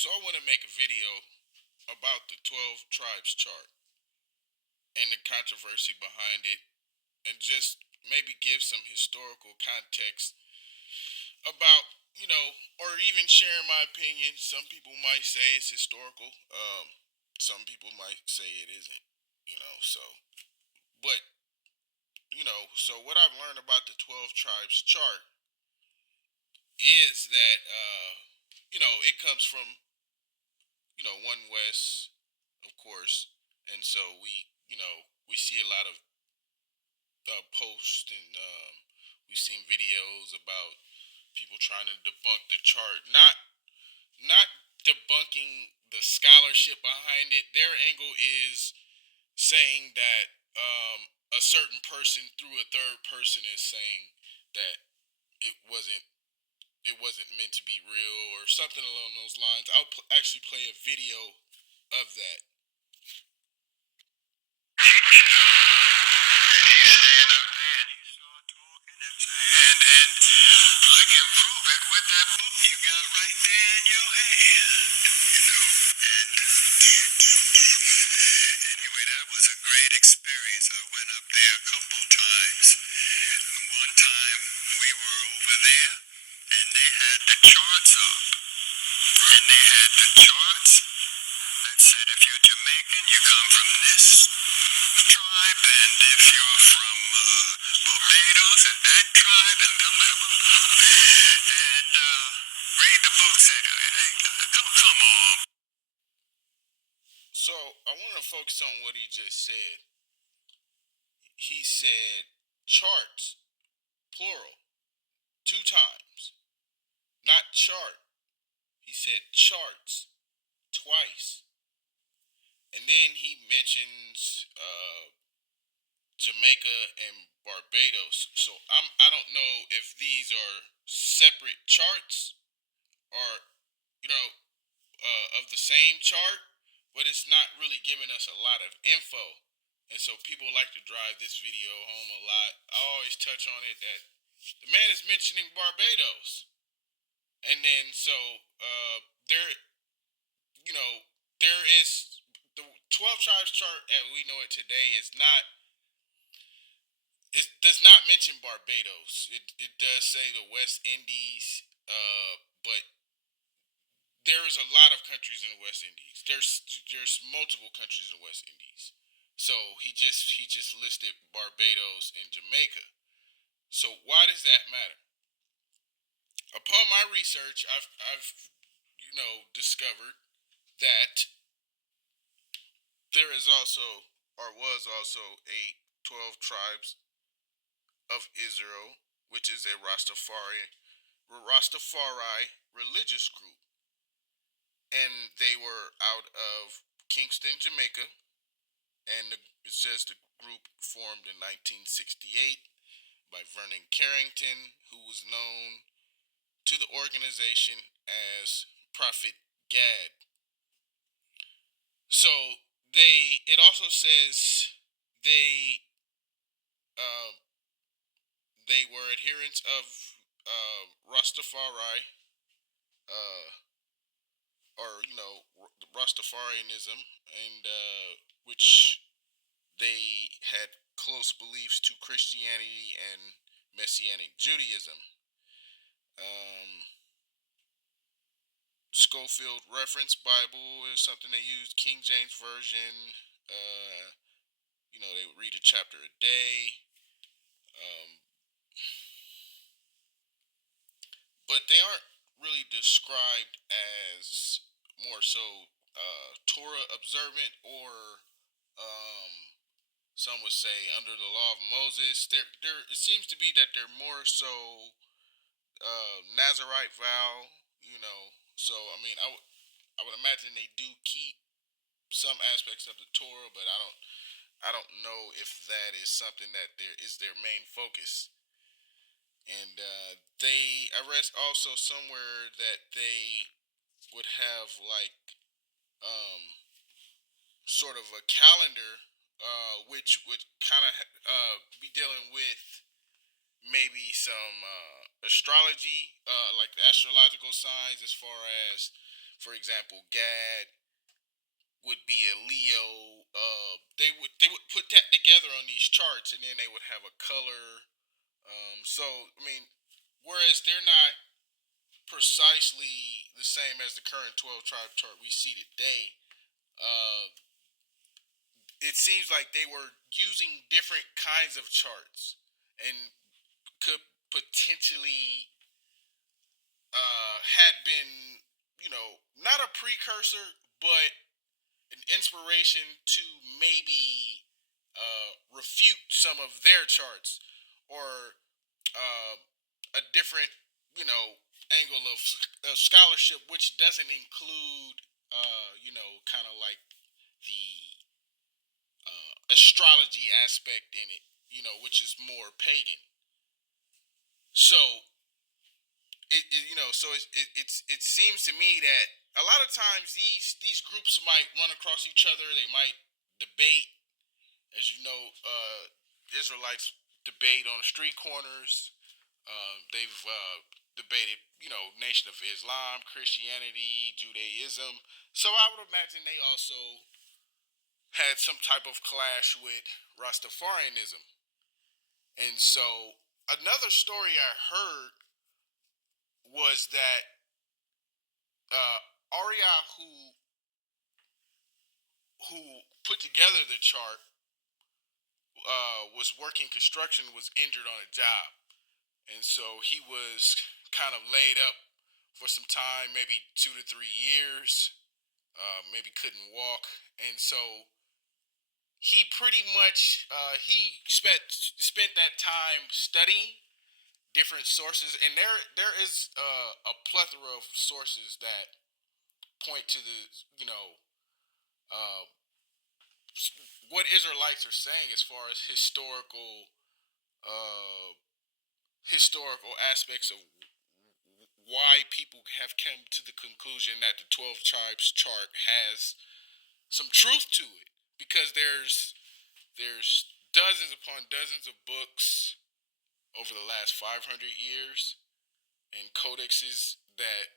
So I want to make a video about the 12 tribes chart and the controversy behind it and just maybe give some historical context about, or even sharing my opinion. Some people might say it's historical. Some people might say it isn't, so but so what I've learned about the 12 tribes chart is that it comes from, one West, of course, and so we see a lot of posts and we've seen videos about people trying to debunk the chart, not debunking the scholarship behind it. Their angle is saying that a certain person through a third person is saying that it wasn't it wasn't meant to be real or something along those lines. I'll actually play a video of that. He's standing up there and he started talking and I can prove it with that book you got right there in your hand. And anyway, that was a great experience. I went up there a couple times. One time we were over there and they had the charts up. And they had the charts that said if you're Jamaican, you come from this tribe, and if you're from Barbados, and that tribe, and blah, blah, blah, blah. And read the book, said, hey, come on. So I want to focus on what he just said. He said charts, plural, two times, not chart. He said charts twice. And then he mentions Jamaica and Barbados. So I don't know if these are separate charts or of the same chart, but it's not really giving us a lot of info. And so people like to drive this video home a lot. I always touch on it that the man is mentioning Barbados, and then so there, there is the 12 tribes chart as we know it today is not. It does not mention Barbados. It does say the West Indies, but there is a lot of countries in the West Indies. There's multiple countries in the West Indies. So he just listed Barbados and Jamaica. So why does that matter? Upon my research, I've discovered that there is also or was also a 12 tribes of Israel, which is a Rastafari religious group, and they were out of Kingston, Jamaica, and it says the group formed in 1968 by Vernon Carrington, who was known to the organization as Prophet Gad. So it also says they uh, they were adherents of Rastafari, uh, or Rastafarianism, and which they had close beliefs to Christianity and Messianic Judaism. Um, Schofield Reference Bible is something they used. King James Version. They would read a chapter a day. Um, but they aren't really described as more so Torah observant or um, some would say under the law of Moses. It seems to be that they're more so Nazarite vow. So I would imagine they do keep some aspects of the Torah, but I don't know if that is something that is their main focus. And I read also somewhere that they would have like sort of a calendar, which would kind of be dealing with maybe some astrology, like the astrological signs, as far as For example, Gad would be a Leo. They would put that together on these charts, and then they would have a color. So I mean, whereas they're not precisely the same as the current 12 tribe chart we see today, uh, it seems like they were using different kinds of charts and could potentially had been, not a precursor, but an inspiration to maybe refute some of their charts or uh, a different, angle of scholarship, which doesn't include, kind of like the astrology aspect in it, which is more pagan. So it seems to me that a lot of times these groups might run across each other. They might debate, as you know, Israelites debate on the street corners. They've debated, Nation of Islam, Christianity, Judaism. So I would imagine they also had some type of clash with Rastafarianism. And so another story I heard was that Arya, who put together the chart, was working construction, was injured on a job, and so he was kind of laid up for some time, maybe 2 to 3 years. Maybe couldn't walk, and so he pretty much he spent that time studying different sources, and there is a plethora of sources that point to the uh, what Israelites are saying as far as uh, historical aspects of why people have come to the conclusion that the 12 tribes chart has some truth to it, because there's dozens upon dozens of books over the last 500 years and codexes that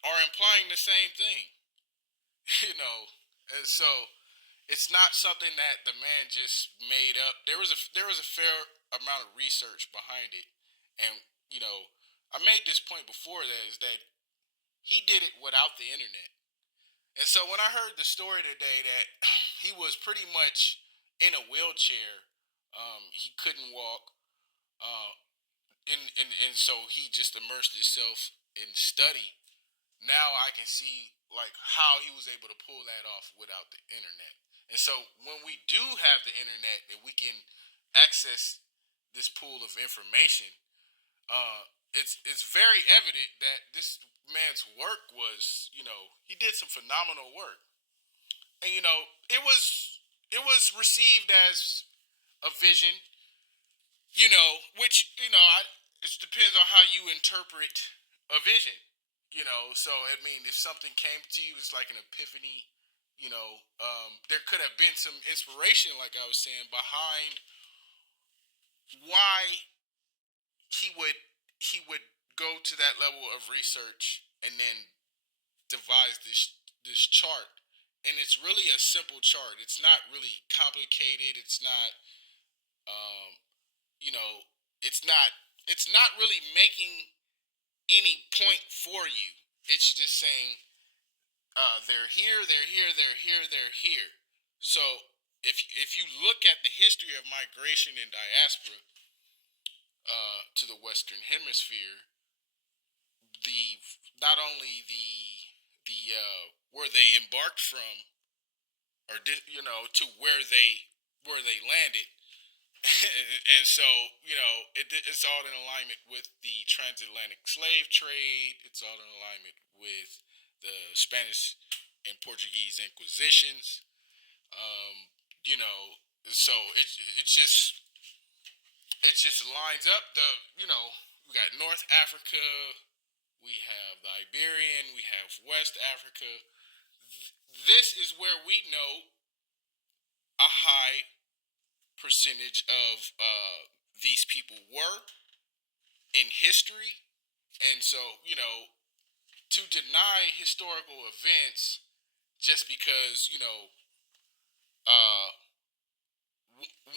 are implying the same thing. And so it's not something that the man just made up. There was a fair amount of research behind it, and I made this point before, that is that he did it without the internet. And so when I heard the story today that he was pretty much in a wheelchair, he couldn't walk, uh, and so he just immersed himself in study. Now I can see like how he was able to pull that off without the internet. And so when we do have the internet and we can access this pool of information, it's very evident that this man's work was, he did some phenomenal work, and it was received as a vision, which it depends on how you interpret a vision. So I mean, if something came to you, it's like an epiphany. There could have been some inspiration, like I was saying, behind why he would he would go to that level of research and then devise this chart. And it's really a simple chart. It's not really complicated. It's not, um, you know, it's not really making any point for you. It's just saying they're here, they're here, they're here, they're here. So if you look at the history of migration and diaspora to the Western Hemisphere, the not only the where they embarked from, or to where they landed, and so it's all in alignment with the transatlantic slave trade. It's all in alignment with the Spanish and Portuguese Inquisitions. Um, you know, so it just lines up. We got North Africa, we have the Iberian, we have West Africa. This is where we know a high percentage of these people were in history, and so to deny historical events just because uh,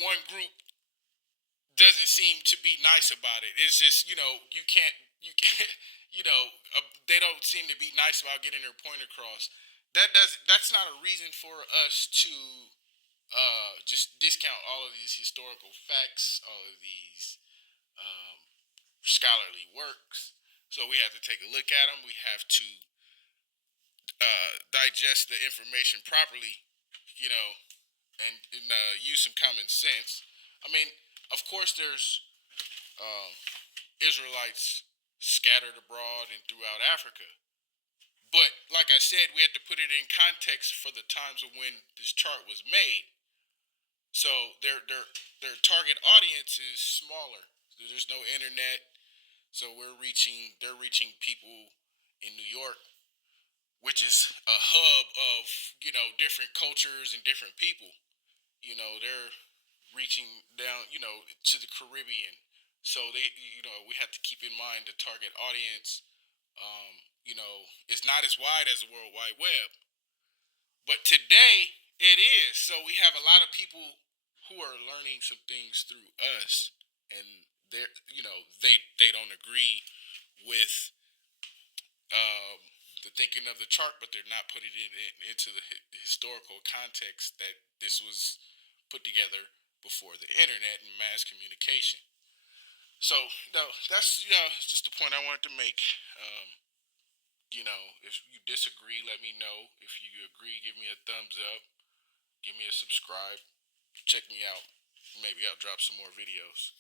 one group doesn't seem to be nice about it. It's just you can't they don't seem to be nice about getting their point across. That's not a reason for us to just discount all of these historical facts, all of these um, scholarly works. So we have to take a look at them. We have to digest the information properly, you know, and use some common sense. I mean, of course, there's um, Israelites scattered abroad and throughout Africa. But like I said, we had to put it in context for the times of when this chart was made. So their target audience is smaller. There's no internet, so they're reaching people in New York, which is a hub of different cultures and different people. They're reaching down to the Caribbean, so we have to keep in mind the target audience. It's not as wide as the World Wide Web, but today it is. So we have a lot of people who are learning some things through us, and they don't agree with um, the thinking of the chart, but they're not putting it into the historical context that this was put together before the internet and mass communication. So no, that's just the point I wanted to make. If you disagree, let me know. If you agree, give me a thumbs up. Give me a subscribe. Check me out. Maybe I'll drop some more videos.